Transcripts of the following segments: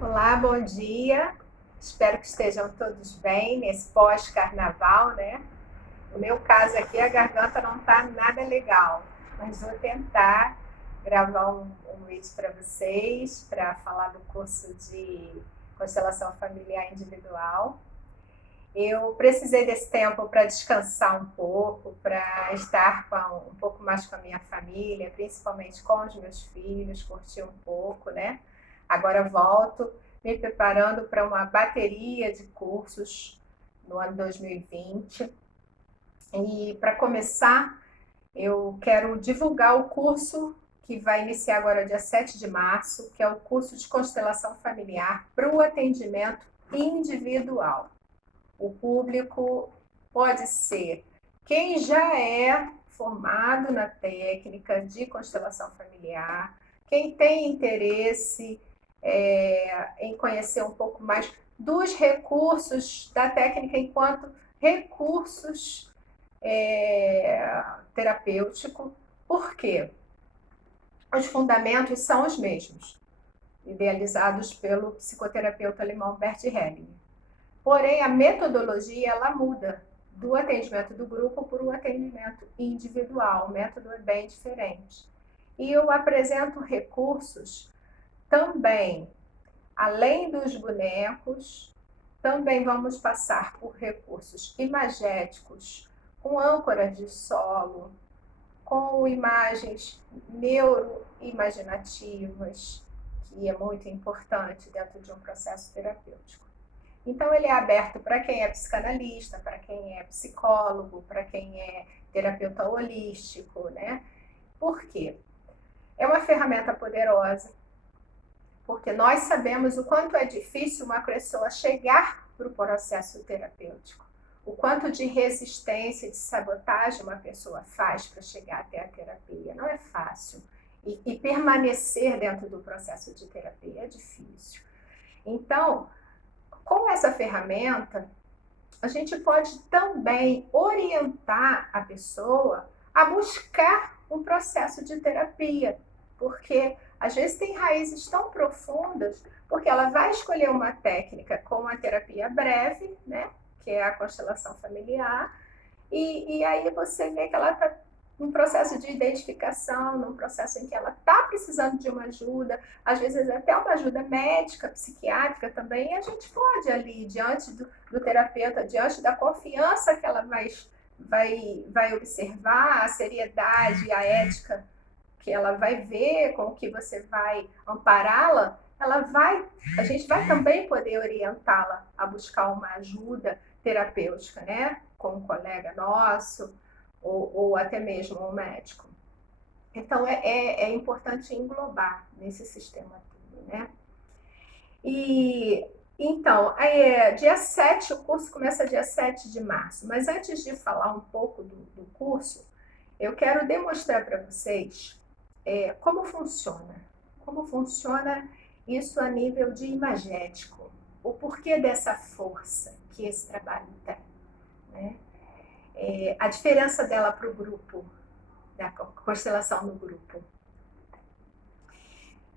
Olá, bom dia. Espero que estejam todos bem nesse pós-carnaval, né? No meu caso aqui, a garganta não tá nada legal, mas vou tentar gravar um vídeo para vocês, para falar do curso de constelação familiar individual. Eu precisei desse tempo para descansar um pouco, para estar um pouco mais com a minha família, principalmente com os meus filhos, curtir um pouco, né? Agora volto me preparando para uma bateria de cursos no ano 2020. E para começar, eu quero divulgar o curso que vai iniciar agora dia 7 de março, que é o curso de constelação familiar para o atendimento individual. O público pode ser quem já é formado na técnica de constelação familiar, quem tem interesse em conhecer um pouco mais dos recursos da técnica enquanto recursos terapêuticos. Por quê? Os fundamentos são os mesmos, idealizados pelo psicoterapeuta alemão Bert Hellinger. Porém, a metodologia ela muda do atendimento do grupo para o atendimento individual. O método é bem diferente. E eu apresento recursos também, além dos bonecos, também vamos passar por recursos imagéticos, com âncoras de solo, com imagens neuroimaginativas, que é muito importante dentro de um processo terapêutico. Então, ele é aberto para quem é psicanalista, para quem é psicólogo, para quem é terapeuta holístico, né? Por quê? É uma ferramenta poderosa, porque nós sabemos o quanto é difícil uma pessoa chegar para o processo terapêutico, o quanto de resistência, de sabotagem uma pessoa faz para chegar até a terapia. Não é fácil. E permanecer dentro do processo de terapia é difícil. Então, com essa ferramenta, a gente pode também orientar a pessoa a buscar um processo de terapia, porque às vezes tem raízes tão profundas, porque ela vai escolher uma técnica com a terapia breve, né, que é a constelação familiar, e aí você vê que ela está num processo de identificação, num processo em que ela está precisando de uma ajuda, às vezes até uma ajuda médica, psiquiátrica também, e a gente pode ali, diante do terapeuta, diante da confiança que ela vai observar, a seriedade, a ética que ela vai ver, com o que você vai ampará-la, a gente vai também poder orientá-la a buscar uma ajuda terapêutica, né? Com um colega nosso, ou até mesmo um médico. Então, é importante englobar nesse sistema tudo, né? E, então, dia 7, o curso começa dia 7 de março, mas antes de falar um pouco do curso, eu quero demonstrar para vocês como funciona. Como funciona isso a nível de imagético. O porquê dessa força que esse trabalho tem. Né? A diferença dela para o grupo, da constelação no grupo.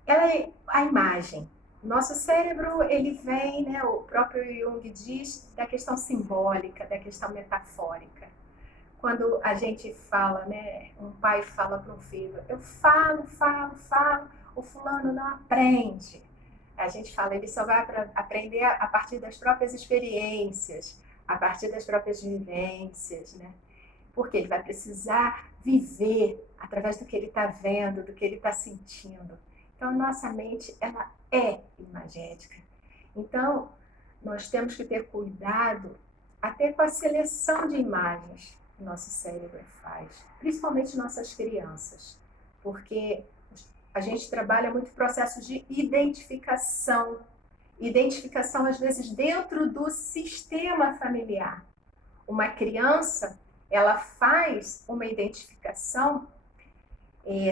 Ela é a imagem. Nosso cérebro, ele vem, né, o próprio Jung diz, da questão simbólica, da questão metafórica. Quando a gente fala, né, um pai fala para um filho, eu falo, o fulano não aprende. A gente fala, ele só vai aprender a partir das próprias experiências, a partir das próprias vivências, né? Porque ele vai precisar viver através do que ele está vendo, do que ele está sentindo. Então, nossa mente, ela é imagética. Então, nós temos que ter cuidado até com a seleção de imagens que nosso cérebro faz, principalmente nossas crianças, porque a gente trabalha muito processos de identificação, às vezes dentro do sistema familiar. Uma criança, ela faz uma identificação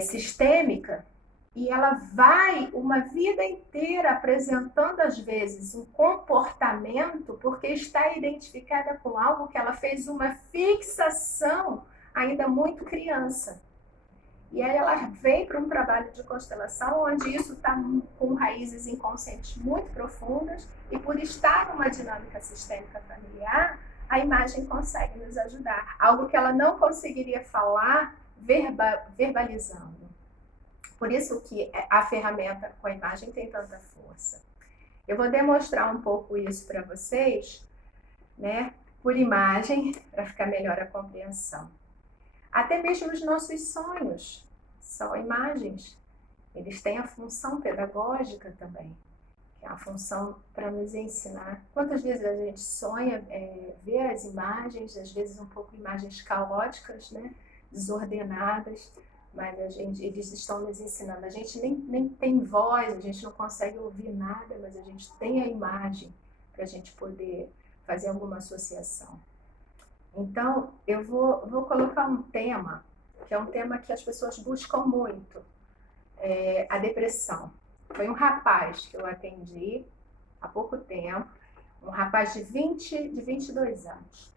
sistêmica e ela vai uma vida inteira apresentando, às vezes, um comportamento porque está identificada com algo que ela fez uma fixação ainda muito criança. E aí ela vem para um trabalho de constelação onde isso está com raízes inconscientes muito profundas e por estar numa dinâmica sistêmica familiar, a imagem consegue nos ajudar. Algo que ela não conseguiria falar verbalizando. Por isso que a ferramenta com a imagem tem tanta força. Eu vou demonstrar um pouco isso para vocês, né, por imagem, para ficar melhor a compreensão. Até mesmo os nossos sonhos são imagens. Eles têm a função pedagógica também, que é a função para nos ensinar. Quantas vezes a gente sonha, vê as imagens, às vezes um pouco imagens caóticas, né, desordenadas, mas eles estão nos ensinando. A gente nem tem voz, a gente não consegue ouvir nada, mas a gente tem a imagem para a gente poder fazer alguma associação. Então, eu vou colocar um tema, que é um tema que as pessoas buscam muito, a depressão. Foi um rapaz que eu atendi há pouco tempo, um rapaz de 22 anos.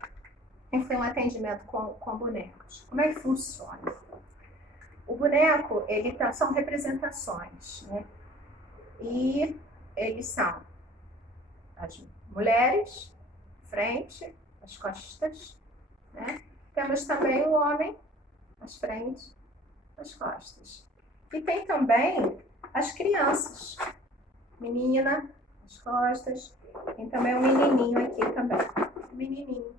Foi um atendimento com bonecos. Como é que funciona? O boneco, são representações, né? E eles são as mulheres, frente, as costas, né? Temos também o homem, as frentes, as costas. E tem também as crianças, menina, as costas, tem também um menininho aqui também, menininho.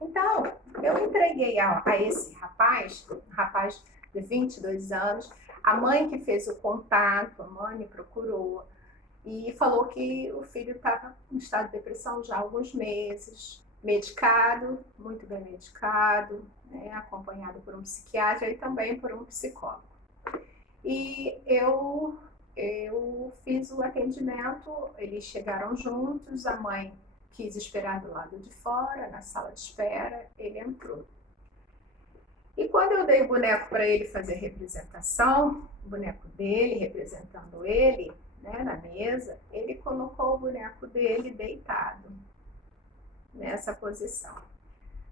Então, eu entreguei a esse rapaz, um rapaz de 22 anos, a mãe que fez o contato, a mãe me procurou e falou que o filho estava em estado de depressão já há alguns meses, medicado, muito bem medicado, né, acompanhado por um psiquiatra e também por um psicólogo. E eu fiz o atendimento, eles chegaram juntos, a mãe quis esperar do lado de fora, na sala de espera, ele entrou. E quando eu dei o boneco para ele fazer a representação, o boneco dele representando ele, né, na mesa, ele colocou o boneco dele deitado nessa posição.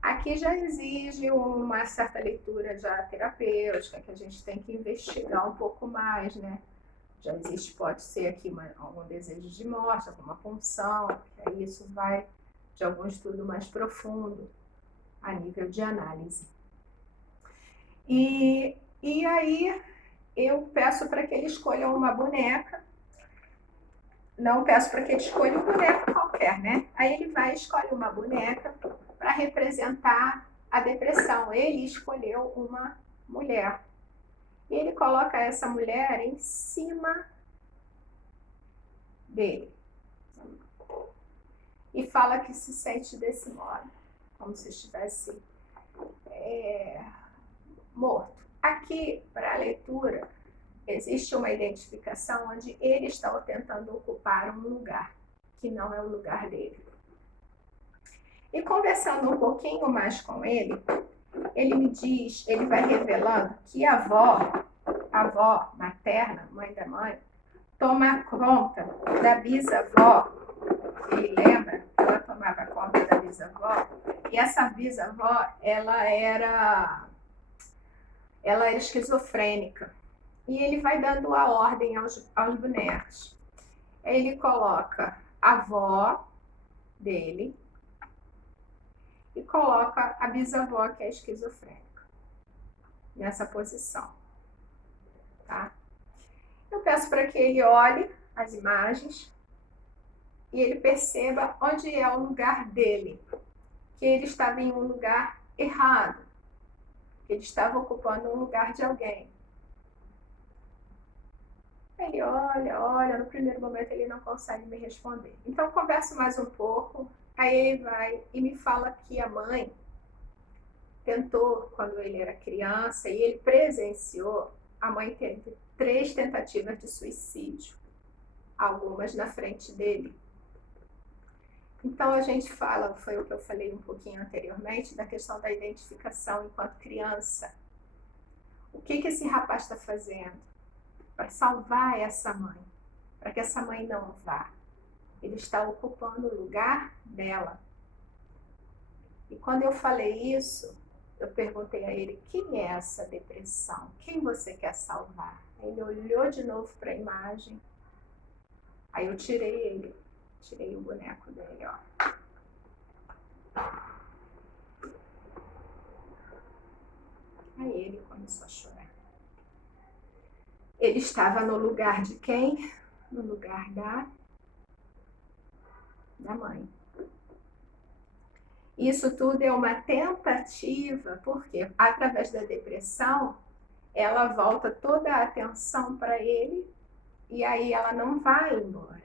Aqui já exige uma certa leitura já terapêutica, que a gente tem que investigar um pouco mais, né? Já existe, pode ser aqui algum desejo de morte, alguma punção, que aí isso vai de algum estudo mais profundo, a nível de análise. E aí eu peço para que ele escolha uma boneca, não peço para que ele escolha um boneco qualquer, né? Aí ele vai e escolhe uma boneca para representar a depressão. Ele escolheu uma mulher. E ele coloca essa mulher em cima dele. E fala que se sente desse modo, como se estivesse morto. Aqui, para a leitura, existe uma identificação onde ele está tentando ocupar um lugar que não é o lugar dele. E conversando um pouquinho mais com ele, ele me diz, ele vai revelando que a avó materna, mãe da mãe, toma conta da bisavó. Ele lembra, ela tomava conta da bisavó, e essa bisavó, ela era esquizofrênica. E ele vai dando a ordem aos bonecos. Ele coloca a avó dele e coloca a bisavó, que é esquizofrênica, nessa posição. Tá? Eu peço para que ele olhe as imagens e ele perceba onde é o lugar dele, que ele estava em um lugar errado, que ele estava ocupando um lugar de alguém. Ele olha, no primeiro momento ele não consegue me responder. Então eu converso mais um pouco, aí ele vai e me fala que a mãe tentou, quando ele era criança, e ele presenciou, a mãe teve 3 tentativas de suicídio, algumas na frente dele. Então a gente fala, foi o que eu falei um pouquinho anteriormente, da questão da identificação enquanto criança. O que esse rapaz está fazendo para salvar essa mãe, para que essa mãe não vá? Ele está ocupando o lugar dela. E quando eu falei isso, eu perguntei a ele, quem é essa depressão? Quem você quer salvar? Ele olhou de novo para a imagem, aí eu tirei o boneco dele, ó. Aí ele começou a chorar. Ele estava no lugar de quem? No lugar da mãe. Isso tudo é uma tentativa, porque através da depressão, ela volta toda a atenção para ele e aí ela não vai embora.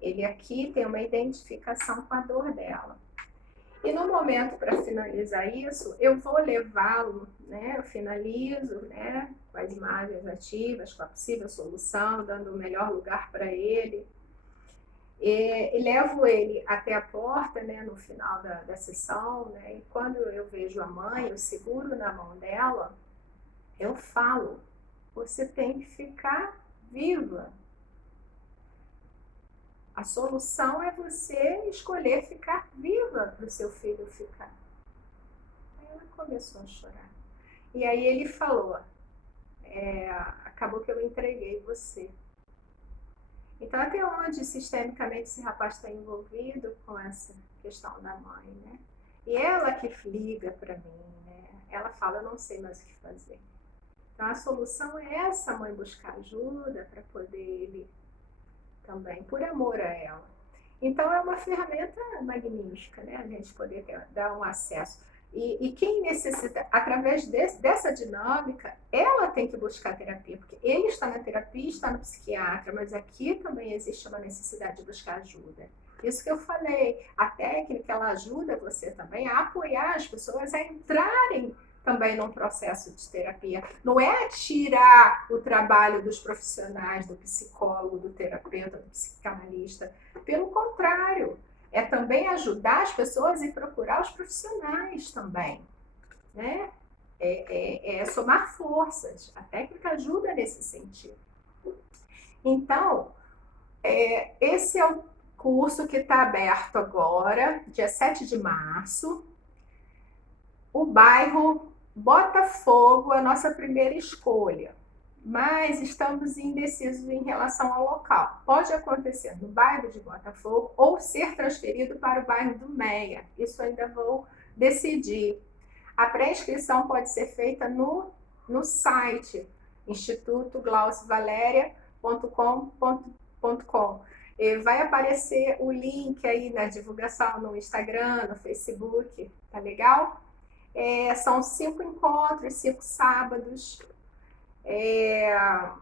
Ele aqui tem uma identificação com a dor dela. E no momento para finalizar isso, eu vou levá-lo, né? Eu finalizo, né? Com as imagens ativas, com a possível solução, dando o melhor lugar para ele. E levo ele até a porta, né? No final da sessão, né? E quando eu vejo a mãe, eu seguro na mão dela, eu falo: você tem que ficar viva. A solução é você escolher ficar viva para o seu filho ficar. Aí ela começou a chorar. E aí ele falou, acabou que eu entreguei você. Então, até onde sistemicamente esse rapaz está envolvido com essa questão da mãe, né? E ela que liga para mim, né? Ela fala, eu não sei mais o que fazer. Então, a solução é essa mãe buscar ajuda para poder ele também, por amor a ela. Então, é uma ferramenta magnífica, né? A gente poder dar um acesso. E quem necessita, através dessa dinâmica, ela tem que buscar terapia, porque ele está na terapia, está no psiquiatra, mas aqui também existe uma necessidade de buscar ajuda. Isso que eu falei, a técnica, ela ajuda você também a apoiar as pessoas a entrarem também num processo de terapia. Não é tirar o trabalho dos profissionais, do psicólogo, do terapeuta, do psicanalista. Pelo contrário, é também ajudar as pessoas a procurar os profissionais também, né? É somar forças. A técnica ajuda nesse sentido. Então, esse é o curso que está aberto agora, dia 7 de março. O bairro Botafogo é a nossa primeira escolha, mas estamos indecisos em relação ao local. Pode acontecer no bairro de Botafogo ou ser transferido para o bairro do Meia. Isso ainda vou decidir. A pré-inscrição pode ser feita no site institutoglauciovaleria.com.com. Vai aparecer o link aí na divulgação no Instagram, no Facebook, tá legal? São 5 encontros, 5 sábados. Deixa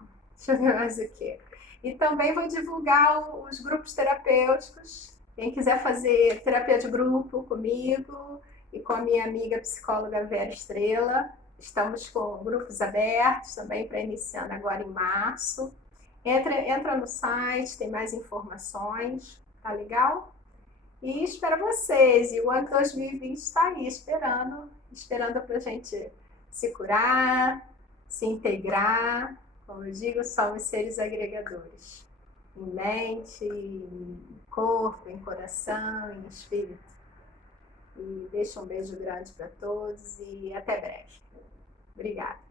eu ver mais o que. E também vou divulgar os grupos terapêuticos. Quem quiser fazer terapia de grupo comigo e com a minha amiga psicóloga Vera Estrela, estamos com grupos abertos também para iniciando agora em março. Entra no site, tem mais informações, tá legal? E espero vocês. E o ano 2020 está aí, esperando para a gente se curar, se integrar. Como eu digo, somos seres agregadores. Em mente, em corpo, em coração, em espírito. E deixo um beijo grande para todos e até breve. Obrigada.